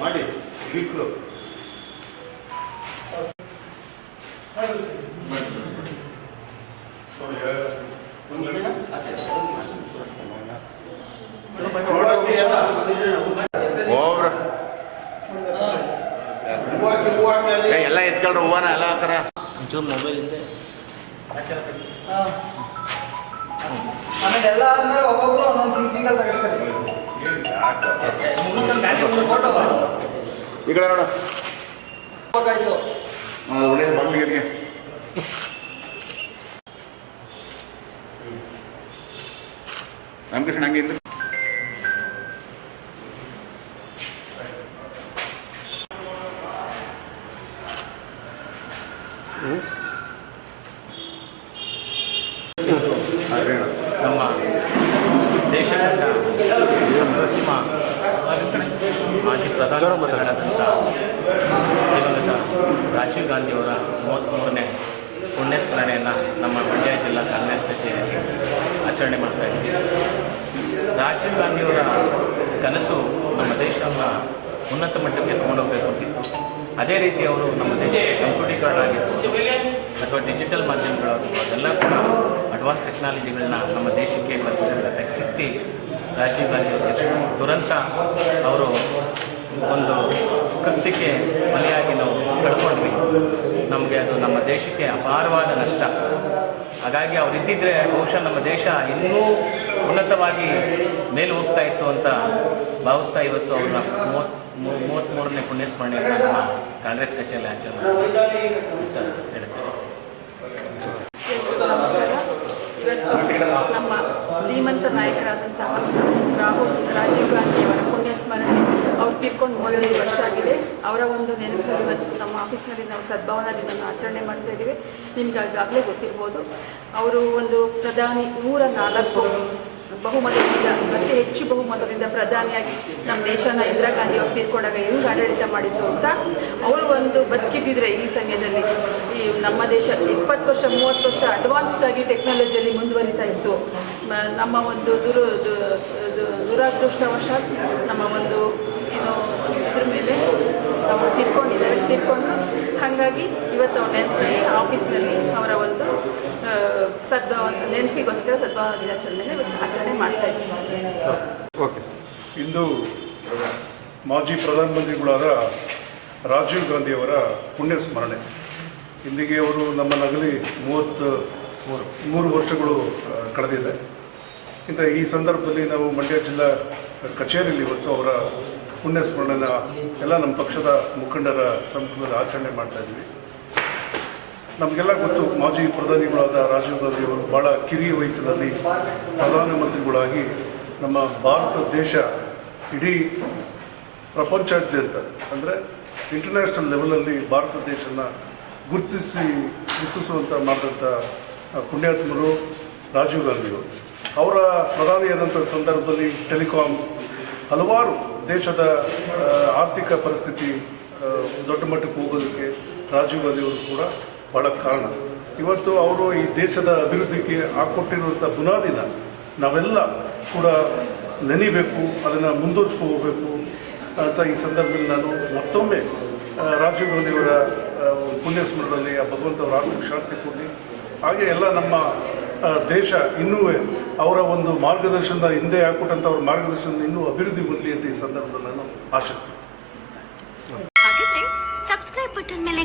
ಮಾಡಿ ಎಲ್ಲ ಎತ್ಕೊಳ್ರಿ ಹೂವನ ಎಲ್ಲ ಥರ. ಒಂಚೂರು ಮೊಬೈಲ್ ಹಿಂದೆ ಹಾ. ಆಮೇಲೆ ಎಲ್ಲ ಆದ್ಮೇಲೆ ಒಬ್ಬೊಬ್ರು ಒಂದೊಂದು ಸಿಂಗ್ ಸಿಂಗಲ್ ತೆಗಿಸ್ತಾರೆ. ಈ ಕಡೆ ನೋಡು. ಹೋಗಾಯ್ತು ಒಳ್ಳೆ ಬಾಗಿಲಿಗೆ ರಾಮಕೃಷ್ಣ ಹಂಗೆ ಇದ್ರೆ. ದೇಶದ ಪ್ರತಿಮ ಮಾಜಿ ಪ್ರಧಾನಮಂತ್ರಿಗಳಾದಂಥ ದಿವಂಗತ ರಾಜೀವ್ ಗಾಂಧಿಯವರ ಮೂವತ್ತ್ಮೂರನೇ ಪುಣ್ಯಸ್ಮರಣೆಯನ್ನು ನಮ್ಮ ಮಂಡ್ಯ ಜಿಲ್ಲಾ ಕಾಂಗ್ರೆಸ್ ಕಚೇರಿಯಲ್ಲಿ ಆಚರಣೆ ಮಾಡ್ತಾ ಇದ್ದೀವಿ ರಾಜೀವ್ ಗಾಂಧಿಯವರ ಕನಸು ನಮ್ಮ ದೇಶವನ್ನು ಉನ್ನತ ಮಟ್ಟಕ್ಕೆ ತಗೊಂಡೋಗ್ಬೇಕು ಅಂತಿತ್ತು ಅದೇ ರೀತಿ ಅವರು ನಮ್ಮ ದೇಶಕ್ಕೆ ಕಂಪ್ಯೂಟೀಕರಣ ಆಗಿರ್ಬೋದು ಅಥವಾ ಡಿಜಿಟಲ್ ಅಡ್ವಾನ್ಸ್ ಟೆಕ್ನಾಲಜಿಗಳನ್ನ ನಮ್ಮ ದೇಶಕ್ಕೆ ಪರಿಚಯಿಸಿದ ಕೀರ್ತಿ ರಾಜೀವ್ ಗಾಂಧಿ ಅವರಿಗೆ ದುರಂತ ಅವರು ಒಂದು ಕೃತ್ಯಕ್ಕೆ ಬಲಿಯಾಗಿ ನಾವು ಕಳ್ಕೊಂಡ್ವಿ. ನಮಗೆ ಅದು ನಮ್ಮ ದೇಶಕ್ಕೆ ಅಪಾರವಾದ ನಷ್ಟ. ಹಾಗಾಗಿ ಅವ್ರು ಇದ್ದಿದ್ರೆ ಬಹುಶಃ ನಮ್ಮ ದೇಶ ಇನ್ನೂ ಉನ್ನತವಾಗಿ ಮೇಲೆ ಹೋಗ್ತಾ ಇತ್ತು ಅಂತ ಭಾವಿಸ್ತಾ ಇವತ್ತು ಅವ್ರನ್ನ ಮೂವತ್ ಮೂವತ್ತ್ಮೂರನೇ ಪುಣ್ಯಸ್ಮರಣೆಯನ್ನು ಕಾಂಗ್ರೆಸ್ ಕಚೇರಿ ಆಚರಣೆ ಅಂತ ಹೇಳ್ತೇವೆ ನಮಸ್ಕಾರ ಇವತ್ತು ನಮ್ಮ ಧೀಮಂತ ನಾಯಕರಾದಂತಹ ರಾಹುಲ್ ರಾಜೀವ್ ಗಾಂಧಿಯವರ ಪುಣ್ಯ ಸ್ಮರಣೆ ಅವ್ರು ತೀರ್ಕೊಂಡು ಮೂರನೇ ವರ್ಷ ಆಗಿದೆ ಅವರ ಒಂದು ನೆನಪು ಇವತ್ತು ನಮ್ಮ ಆಫೀಸ್ನಲ್ಲಿ ನಾವು ಸದ್ಭಾವನಾ ಆಚರಣೆ ಮಾಡ್ತಾ ಇದ್ದೀವಿ. ನಿಮ್ಗೆ ಈಗಾಗಲೇ ಗೊತ್ತಿರ್ಬೋದು, ಅವರು ಒಂದು ಪ್ರಧಾನಿ ನೂರ ನಾಲ್ಕು ಬಹುಮತದಿಂದ, ಮತ್ತೆ ಹೆಚ್ಚು ಬಹುಮತದಿಂದ ಪ್ರಧಾನಿಯಾಗಿ ನಮ್ಮ ದೇಶನ ಇಂದಿರಾ ಗಾಂಧಿ ಅವರು ತೀರ್ಕೊಂಡಾಗ ಹೆಂಗೆ ಆಡಳಿತ ಮಾಡಿದ್ರು ಅಂತ ಅವರು ಒಂದು ಬದುಕಿದ್ದಿದ್ರೆ ಈ ಸಮಯದಲ್ಲಿ. ಈ ನಮ್ಮ ದೇಶ ಇಪ್ಪತ್ತು ವರ್ಷ, ಮೂವತ್ತು ವರ್ಷ ಅಡ್ವಾನ್ಸ್ಡ್ ಆಗಿ ಟೆಕ್ನಾಲಜಿಯಲ್ಲಿ ಮುಂದುವರಿತಾ ಇತ್ತು. ನಮ್ಮ ಒಂದು ದುರು ದುರಾದೃಷ್ಟವಶ ನಮ್ಮ ಒಂದು ಏನೋ, ಇದ್ರ ಮೇಲೆ ಅವರು ತೀರ್ಕೊಂಡಿದ್ದಾರೆ, ತೀರ್ಕೊಂಡು ಹಾಗಾಗಿ ಇವತ್ತು ಅವ್ರ ನೆನಪಲ್ಲಿ ಆಫೀಸ್ನಲ್ಲಿ ಅವರ ಒಂದು ಸದ್ಭಾವನ ನೆನಪಿಗೋಸ್ಕರ ಸದ್ಭಾವ ದಿನಾಚರಣೆ ಆಚರಣೆ ಮಾಡ್ತಾ ಇದ್ದೀವಿ. ಓಕೆ. ಇಂದು ಮಾಜಿ ಪ್ರಧಾನಮಂತ್ರಿಗಳಾದ ರಾಜೀವ್ ಗಾಂಧಿಯವರ ಪುಣ್ಯ ಸ್ಮರಣೆ ಇಂದಿಗೆ ಅವರು ನಮ್ಮ ನಗಲಿ ಮೂವತ್ತು, ಮೂರು ವರ್ಷಗಳು ಕಳೆದಿದೆ. ಇಂಥ ಈ ಸಂದರ್ಭದಲ್ಲಿ ನಾವು ಮಂಡ್ಯ ಜಿಲ್ಲಾ ಕಚೇರಿಯಲ್ಲಿ ಇವತ್ತು ಅವರ ಪುಣ್ಯ ಸ್ಮರಣೆನ ಎಲ್ಲ ನಮ್ಮ ಪಕ್ಷದ ಮುಖಂಡರ ಸಂಪುಟದಲ್ಲಿ ಆಚರಣೆ ಮಾಡ್ತಾ ನಮಗೆಲ್ಲ ಗೊತ್ತು, ಮಾಜಿ ಪ್ರಧಾನಿಗಳಾದ ರಾಜೀವ್ ಗಾಂಧಿ ಅವರು ಭಾಳ ಕಿರಿಯ ವಯಸ್ಸಿನಲ್ಲಿ ಪ್ರಧಾನಮಂತ್ರಿಗಳಾಗಿ ನಮ್ಮ ಭಾರತ ದೇಶ ಇಡೀ ಪ್ರಪಂಚಾದ್ಯಂತ ಅಂದರೆ ಇಂಟರ್ನ್ಯಾಷನಲ್ ಲೆವೆಲಲ್ಲಿ ಭಾರತ ದೇಶನ ಗುರುತಿಸಿ ಗುರುತಿಸುವಂಥ ಮಾಡಿದಂಥ ಪುಣ್ಯಾತ್ಮರು ರಾಜೀವ್ ಗಾಂಧಿಯವರು ಅವರ. ಪ್ರಧಾನಿಯಾದಂಥ ಸಂದರ್ಭದಲ್ಲಿ ಟೆಲಿಕಾಂ ಹಲವಾರು ದೇಶದ ಆರ್ಥಿಕ ಪರಿಸ್ಥಿತಿ ದೊಡ್ಡ ಮಟ್ಟಕ್ಕೆ ಹೋಗೋದಕ್ಕೆ ರಾಜೀವ್ ಗಾಂಧಿಯವರು ಕೂಡ ಬಹಳ ಕಾರಣ. ಇವತ್ತು ಅವರು ಈ ದೇಶದ ಅಭಿವೃದ್ಧಿಗೆ ಹಾಕ್ಕೊಟ್ಟಿರುವಂಥ ಬುನಾದಿನ ನಾವೆಲ್ಲ ಕೂಡ ನೆನಿಬೇಕು ಅದನ್ನು ಮುಂದುವರಿಸ್ಕೊ ಹೋಗಬೇಕು ಅಂತ ಈ ಸಂದರ್ಭದಲ್ಲಿ ನಾನು ಮತ್ತೊಮ್ಮೆ ರಾಜೀವ್ ಗಾಂಧಿಯವರ ಆ, ಒಂದು ಪುಣ್ಯ ಸ್ಮರಣೆಯಲ್ಲಿ ಆ ಭಗವಂತವರ ಆತ್ಮಕ್ಕೆ ಶಾಂತಿ ಕೊಡಲಿ ಹಾಗೆ ಎಲ್ಲ ನಮ್ಮ ದೇಶ ಇನ್ನೂ ಅವರ ಒಂದು ಮಾರ್ಗದರ್ಶನದ ಹಿಂದೆ ಹಾಕ್ಕೊಟ್ಟಂಥ ಅವರ ಮಾರ್ಗದರ್ಶನದ ಇನ್ನೂ ಅಭಿವೃದ್ಧಿ ಹೊಂದಲಿ ಅಂತ ಈ ಸಂದರ್ಭದಲ್ಲಿ ನಾನು ಆಶಿಸ್ತೀನಿ ಹಾಗಿದ್ರೆ ಸಬ್ಸ್ಕ್ರೈಬ್ ಬಟನ್ ಮೇಲೆ